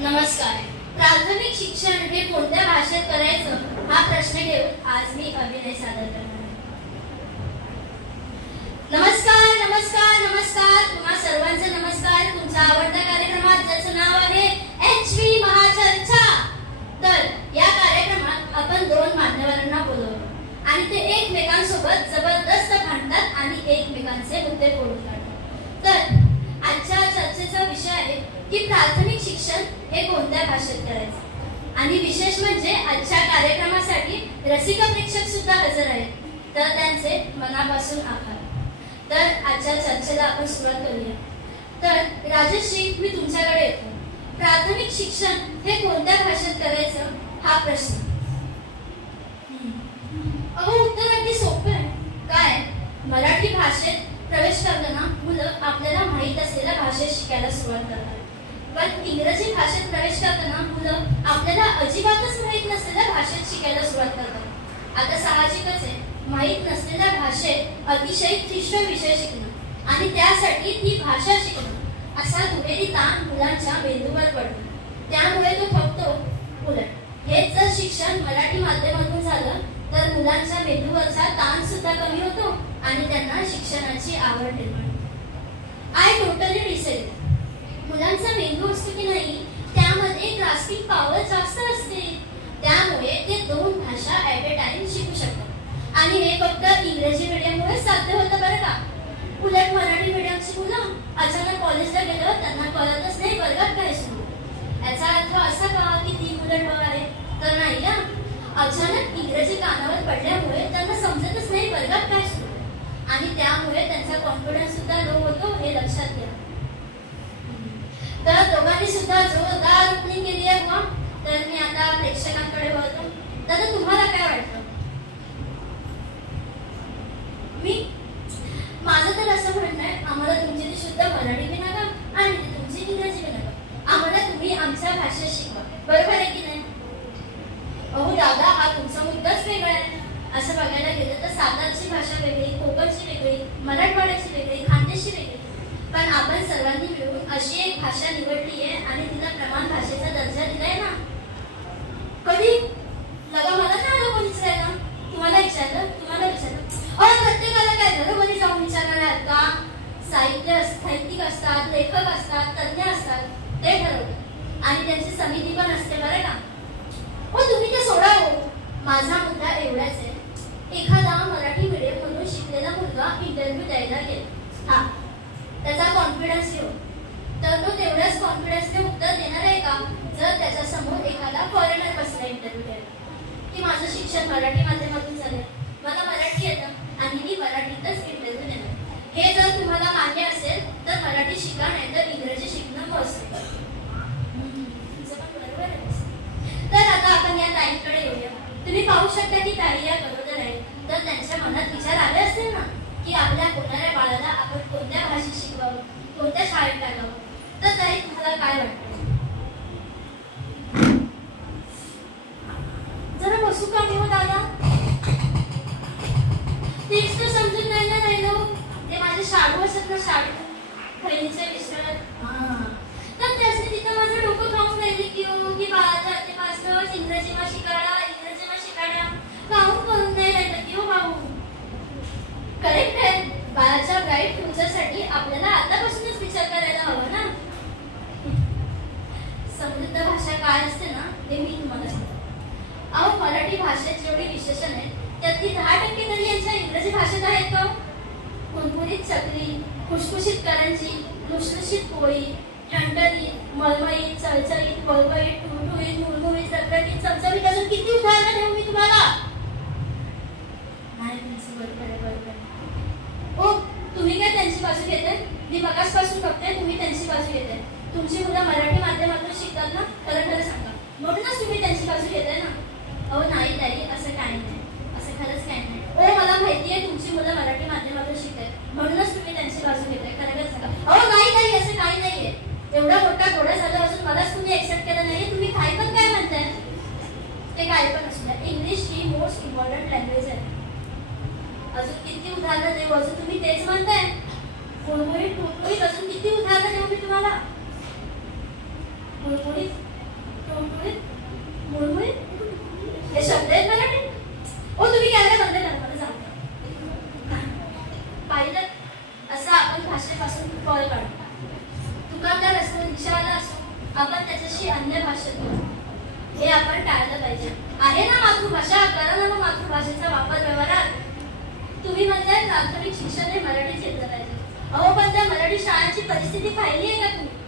नमस्कार. प्राथमिक शिक्षण हे कोणत्या भाषेत करायचं हा प्रश्न घेऊन आज मी अभिनय सादर करणार आहे. नमस्कार नमस्कार नमस्कार तुम्हा सर्वांचे नमस्कार. तुमच्या आवडत्या कार्यक्रमात ज्याचं नाव आहे HV महाचर्चा. तर या कार्यक्रमात आपण दोन मान्यवरांना बोलवतो आणि ते एकमेकांसोबत जबरदस्त भांडतात आणि एकमेकांचे मुद्दे फोडून काढतात. तर आजच्या चर्चेचा विषय आहे की प्राथमिक शिक्षण हे कोणत्या भाषेत करायचं. आणि विशेष म्हणजे आजच्या कार्यक्रमासाठी रसिक प्रेक्षक सुद्धा हजर आहेत, तर त्यांचे मनापासून आभार. तर आजच्या चर्चेला आपण सुरुवात करूया. तर राजश्री, मी तुमच्याकडे येतो. प्राथमिक शिक्षण हे कोणत्या भाषेत करायचं हा प्रश्न. उत्तर अगदी सोपं आहे. काय, मराठी भाषेत प्रवेश करताना मुलं आपल्याला माहीत असलेल्या भाषेत शिकायला सुरुवात करतात, पण इंग्रजी भाषेत प्रवेश करताना मुलं आपल्याला अजिबातच माहीत नसलेल्या भाषेत शिकायला सुरुवात करतात. आता साहजिकच आहे, माहीत नसलेल्या भाषेत अतिशय क्लिष्ट विषय शिकणं आणि त्यासाठी ती भाषा शिकणं असा दुहेरी ताण मुलांच्या मेंदूवर पडतो. त्यामुळे तो थकतो. उलट हेच जर शिक्षण मराठी माध्यमातून झालं तर मुलांच्या मेंदूवरचा ताण सुद्धा कमी होतो आणि त्यांना शिक्षणाची आवड निर्माण होते. I totally decide. मुलांचा मेंदू असतो की नाही, त्यामध्ये ग्रास्पिंग पॉवर जास्त असते. त्यामुळे ते दोन भाषा ऍट अ टाइम शिकू शकतात आणि हे फक्त इंग्रजी मीडियममुळे साध्य होतं बरं का. उलट मराठी मीडियमची मुलं अचानक कॉलेजला गेल्यावर त्यांना कळतच नाही वर्गात काय सुरू. याचा अर्थ असा का की ती मुलं ढ आहे, तर नाही ना. अचानक इंग्रजी कानावर पडल्यामुळे त्यांना समजतच नाही वर्गात काय सुरू आणि त्यामुळे त्यांचा कॉन्फिडन्स सुद्धा लो होतो, हे लक्षात घ्या. तर दोघांनी सुद्धा जोरदार ओपनिंग केली आहे बुवा. तर मी आता प्रेक्षकांकडे वळतो. दादा, तुम्हाला काय वाटतं? माझं तर असं म्हणणं आहे, आम्हाला तुमची ती शुद्ध मराठी बी नका आणि तुमची इंग्रजी बी नका. आम्हाला तुम्ही आमच्या भाषेत शिकवा. बरोबर आहे की नाही? अहो दादा, हा तुमचा मुद्दाच वेगळा आहे. असं बघायला गेलं तर सातारची भाषा वेगळी, कोकणची वेगळी, मराठवाड्याची वेगळी, खानदेशी वेगळी, पण आपण सर्वांनी मिळून अशी एक भाषा निवडली आहे आणि तिला प्रमाण भाषेचा दर्जा दिलाय ना. कधी लगा मला नाही आलं कोणी विचारायला. तुम्हाला विचारलं? तुम्हाला विचारलं? अहो, प्रत्येकाला काय घरोघरी जाऊन विचारणार आहेत का? साहित्यिक असतात, लेखक असतात, तज्ञ असतात, ते ठरवतात आणि त्यांची समिती पण असते बरं का. हो, तुम्ही ते सोडा. हो, माझा मुद्दा एवढाच आहे, एखादा मराठी मीडियम मधून शिकलेला मुलगा इंटरव्ह्यू द्यायला गेला. हा, त्याचा कॉन्फिडन्स येऊ तर तो तेवढ्याच कॉन्फिडन्सने उत्तर देणार आहे का जर त्याच्या समोर एखादा फॉरेनर बसला इंटरव्ह्यू द्यायला की माझं शिक्षण मराठी माध्यमातून झालंय, मला मराठी येतं आणि मी मराठीतच इंटरव्ह्यू देणार. हे जर तुम्हाला मान्य असेल तर मराठी शिका, नाही तर इंग्रजी शिकणं मस्त. तुमचं पण बरोबर आहे. तर आता आपण या ताईंकडे येऊया. तुम्ही पाहू शकता की ताई या गरोदर आहेत, तर त्यांच्या मनात विचार आले असतील ना की आपल्या होणाऱ्या बाळाला आपण कोणत्या भाषेत शिकवावं, कोणत्या शाळेत टाकावं. तर ताई, तुम्हाला काय वाटतं? जरा बसू का मी? हो दादा, तेच तर समजून नाही ना राहिलो. ते माझे शाळू असत ना, शाळू बहिणीचे मिस्टर. तर त्यासाठी तिथं माझं डोकं खाऊन राहिली की बाळाच्या आधीपासूनच इंग्रजी मा शिकायला, इंग्रजी मा शिकायला काहून करून नाही राहिलं की हो भाऊ. करेक्ट आहे. बाळाच्या ब्राईट फ्युचरसाठी आपल्याला आतापासूनच विचार करायला हवा ना. समृद्ध भाषा काय असते ना, हे मी तुम्हाला सांगतो. अहो, मराठी भाषेत जेवढी विशेषण आहे त्यातली 10% तरी यांच्या इंग्रजी भाषेत आहेत का? कुणकुणीत चकली, खुशखुशीत करंजी, लुसलुशीत पोळी, ठणठणीत, मळमळीत, चळचळीत, वळवळीत, टुळटुळीत, मुळमुळीत, रखरखीत, चमचमीत, अजून किती उदाहरणं देऊ मी तुम्हाला? नाही, तुमचं बरोबर आहे, बरोबर आहे. हो, तुम्ही काय त्यांची बाजू घेताय? मी मगासपासून बघते तुम्ही त्यांची बाजू घेताय. तुमची मुलं मराठी माध्यमातून शिकतात ना? खरं खरं सांगा. म्हणूनच तुम्ही त्यांची बाजू घेताय ना? अहो नाही ताई, असं काही नाही, असं खरंच काही नाही. हो, मला माहिती आहे तुमची मुलं मराठी माध्यमातून शिकतात, म्हणूनच तुम्ही त्यांची बाजू घेताय. खरं खरं सांगा. अहो नाही ताई, असं काही नाहीये. एवढा मोठा घोडा झाला असून मलाच तुम्ही एक्सेप्ट केलं नाही. तुम्ही काय पण काय म्हणताय? ते काय पण असू द्या, इंग्लिश ही मोस्ट इम्पॉर्टंट लँग्वेज आहे. अजून किती उदाहरणं देऊ? अजून तुम्ही तेच म्हणताय. कुळकुळीत, टुळटुळीत, अजून किती उदाहरणं देऊ मी तुम्हाला? कुळकुळीत आपण त्याच्याशी अन्य भाषेत बोलतो. हे आपण टाळलं पाहिजे. आहे ना मातृभाषा, करा ना मग मातृभाषेचा वापर व्यवहारात. तुम्ही म्हणताय प्राथमिक शिक्षण हे मराठीच घेतलं पाहिजे. अहो पण त्या मराठी शाळांची परिस्थिती पाहिली आहे का तुम्ही?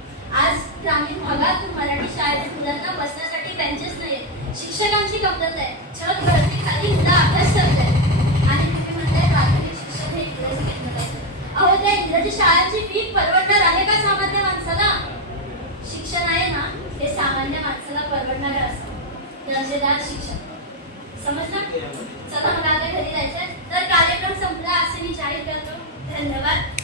आज ग्रामीण भागात मराठी शाळेत मुलांना बसण्यासाठी बेंचेस नाहीत, शिक्षकांची कमतरता आहे, छत खाली मुलं अभ्यास करत आहेत आणि तुम्ही म्हणताय प्राथमिक शिक्षण हे इंग्रजी घेतलं पाहिजे. अहो त्या इंग्रजी शाळांची फी परवडणार आहे का सामान्य माणसाला? शिक्षण आहे ना हे सामान्य माणसाला परवडणार असतं, दर्जेदार शिक्षण. समजलं? चला मला आता घरी जायचंय, तर कार्यक्रम संपला असे मी जाहीर करतो. धन्यवाद.